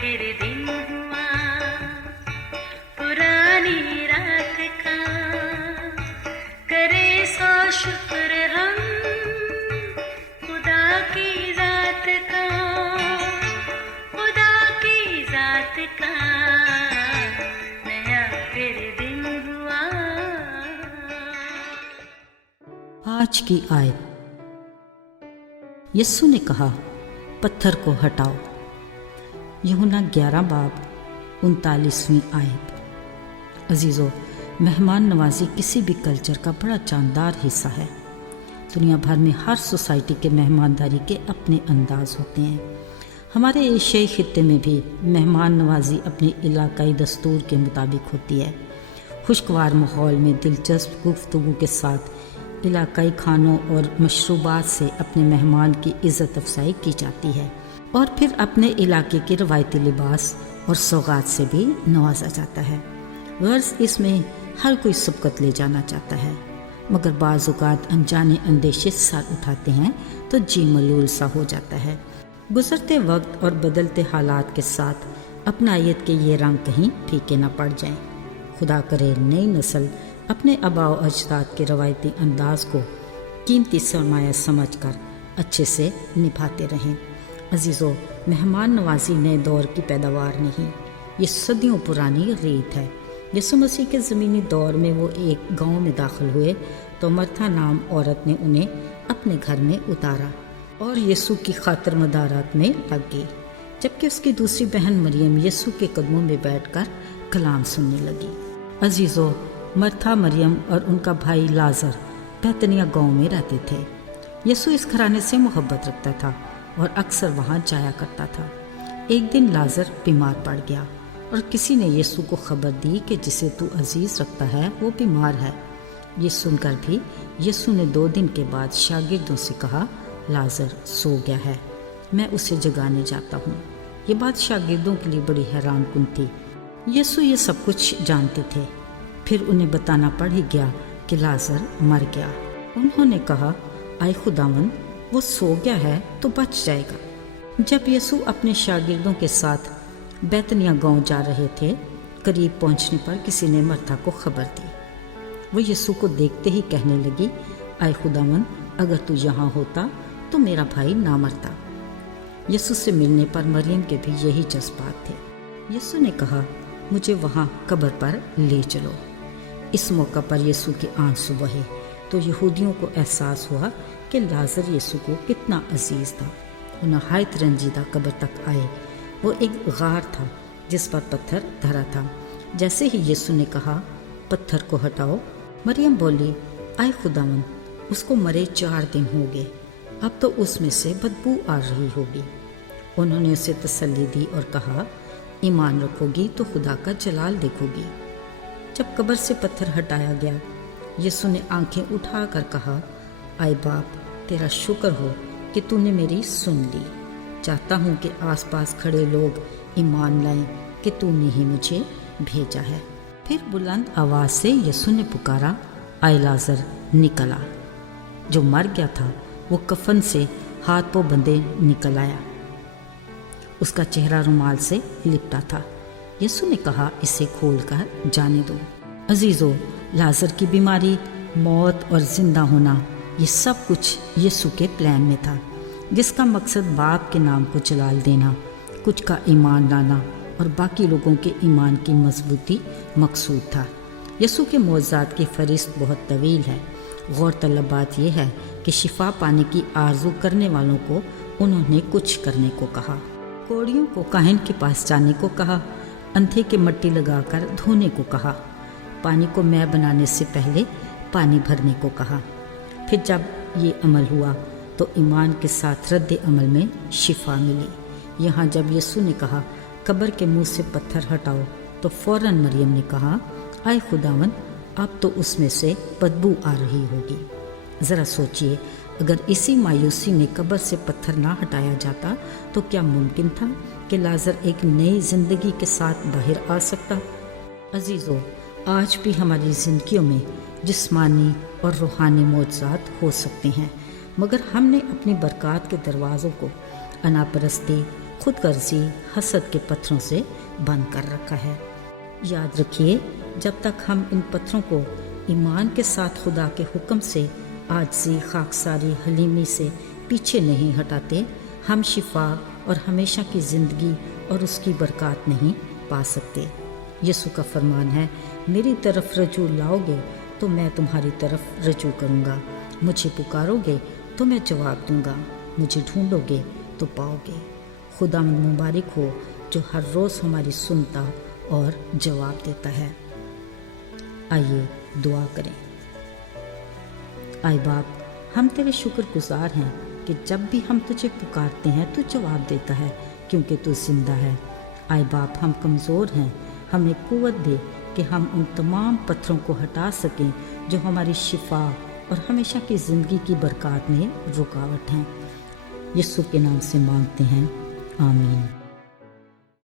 फिर दिन हुआ पुरानी रात का, करे सौ शुक्र हम खुदा की जात का, खुदा की जात का, नया फिर दिन हुआ। आज की आयत। यस्सु ने कहा, पत्थर को हटाओ। यूहन्ना 11 बाब 39वीं आयत। अजीज़ों, मेहमान नवाजी किसी भी कल्चर का बड़ा जानदार हिस्सा है। दुनिया भर में हर सोसाइटी के मेहमानदारी के अपने अंदाज होते हैं। हमारे एशियाई खित्ते में भी मेहमान नवाजी अपने इलाकाई दस्तूर के मुताबिक होती है। खुशगवार माहौल में दिलचस्प गुफ्तगू के साथ इलाकाई खानों और मशरूबात से अपने मेहमान की इज़्ज़त अफजाई की जाती है और फिर अपने इलाके के रवायती लिबास और सौगात से भी नवाजा जाता है। गर्ज इसमें हर कोई सबकत ले जाना चाहता है, मगर बाज़ औक़ात अनजाने अंदेशे सर उठाते हैं तो जी मलूल सा हो जाता है। गुज़रते वक्त और बदलते हालात के साथ अपनायत के ये रंग कहीं फीके न पड़ जाएं। खुदा करे नई नस्ल अपने आबाओ अजदाद के रवायती अंदाज को कीमती सरमाया समझकर अच्छे से निभाते रहें। अजीज़ों, मेहमान नवाजी नए दौर की पैदावार नहीं, ये सदियों पुरानी रीत है। यीशु मसीह के ज़मीनी दौर में वो एक गांव में दाखिल हुए तो मर्था नाम औरत ने उन्हें अपने घर में उतारा और यीशु की खातिर मदारात में लग गई, जबकि उसकी दूसरी बहन मरियम यीशु के कदमों में बैठकर कलाम सुनने लगी। अजीज़ों, मर्था, मरियम और उनका भाई लाजर बैतनिया गांव में रहते थे। यीशु इस घराने से मोहब्बत रखता था और अक्सर वहां जाया करता था। एक दिन लाजर बीमार पड़ गया और किसी ने यीशु को खबर दी कि जिसे तू अजीज रखता है वो बीमार है। ये सुनकर भी यीशु ने 2 दिन के बाद शागिर्दों से कहा, लाजर सो गया है, मैं उसे जगाने जाता हूँ। ये बात शागिर्दों के लिए बड़ी हैरान कुन थी। यीशु ये सब कुछ जानते थे, फिर उन्हें बताना पड़ ही गया कि लाजर मर गया। उन्होंने कहा, आए खुदावन, वो सो गया है तो बच जाएगा। जब यीशु अपने शागिर्दों के साथ बैतनिया गांव जा रहे थे, करीब पहुंचने पर किसी ने मर्था को खबर दी। वो यीशु को देखते ही कहने लगी, आए खुदावन, अगर तू यहाँ होता तो मेरा भाई ना मरता। यीशु से मिलने पर मरियम के भी यही जज्बात थे। यीशु ने कहा, मुझे वहाँ कब्र पर ले चलो। इस मौका पर यीशु के आंसू बहे तो यहूदियों को एहसास हुआ कि लाजर यीशु को कितना अजीज था। वो नहायत रंजीदा कब्र तक आए। वो एक गार था जिस पर पत्थर धरा था। जैसे ही यीशु ने कहा, पत्थर को हटाओ, मरियम बोली, आए खुदावन, उसको मरे 4 दिन हो गए, अब तो उसमें से बदबू आ रही होगी। उन्होंने उसे तसल्ली दी और कहा, ईमान रखोगी तो खुदा का जलाल देखोगी। जब कब्र से पत्थर हटाया गया, यीशु ने आंखें उठाकर कहा, आए बाप, तेरा शुक्र हो कि तूने मेरी सुन ली। चाहता हूँ कि आसपास खड़े लोग ईमान लाएं कि तूने ही मुझे भेजा है। फिर बुलंद आवाज़ से यीशु ने पुकारा, आए लाजर निकल आ। जो मर गया था वो कफन से हाथ पांव बंधे निकल आया। उसका चेहरा रुमाल से लिपटा था। यीशु ने कहा, इसे खोलकर जाने दो। अजीज़ों, लाजर की बीमारी, मौत और जिंदा होना, ये सब कुछ यीशु के प्लान में था, जिसका मकसद बाप के नाम को जलाल देना, कुछ का ईमान लाना और बाकी लोगों के ईमान की मजबूती मकसूद था। यीशु के मौज़ात की फहरिस्त बहुत तवील है। गौरतलब बात यह है कि शिफा पाने की आरजू करने वालों को उन्होंने कुछ करने को कहा, कोड़ियों को काहिन के पास जाने को कहा, अंधे के मट्टी लगाकर धोने को कहा, पानी को मैं बनाने से पहले पानी भरने को कहा। फिर जब ये अमल हुआ तो ईमान के साथ रद्द अमल में शिफा मिली। यहाँ जब यीशु ने कहा, कब्र के मुंह से पत्थर हटाओ, तो फौरन मरियम ने कहा, आए खुदावन, अब तो उसमें से बदबू आ रही होगी। ज़रा सोचिए, अगर इसी मायूसी में कब्र से पत्थर ना हटाया जाता तो क्या मुमकिन था कि लाजर एक नई ज़िंदगी के साथ बाहर आ सकता? अजीज़ों, आज भी हमारी ज़िंदगियों में जिस्मानी और रूहानी मौजज़ात हो सकते हैं, मगर हमने अपनी बरक़ात के दरवाज़ों को अनापरस्ती, खुद गर्जी हसद के पत्थरों से बंद कर रखा है। याद रखिए, जब तक हम इन पत्थरों को ईमान के साथ खुदा के हुक्म से आजिज़ी, खाकसारी, हलीमी से पीछे नहीं हटाते, हम शिफा और हमेशा की ज़िंदगी और उसकी बरकत नहीं पा सकते। यीशु का फरमान है, मेरी तरफ रजू लाओगे तो मैं तुम्हारी तरफ रजू करूँगा, मुझे पुकारोगे तो मैं जवाब दूँगा, मुझे ढूंढोगे तो पाओगे। खुदा मुबारक हो जो हर रोज़ हमारी सुनता और जवाब देता है। आइए दुआ करें। आए बाप, हम तेरे शुक्रगुजार हैं कि जब भी हम तुझे पुकारते हैं तू जवाब देता है, क्योंकि तू जिंदा है। आए बाप, हम कमज़ोर हैं, हमें कुव्वत दे कि हम उन तमाम पत्थरों को हटा सकें जो हमारी शिफा और हमेशा की ज़िंदगी की बरकत में रुकावट हैं। यीशु के नाम से मांगते हैं, आमीन।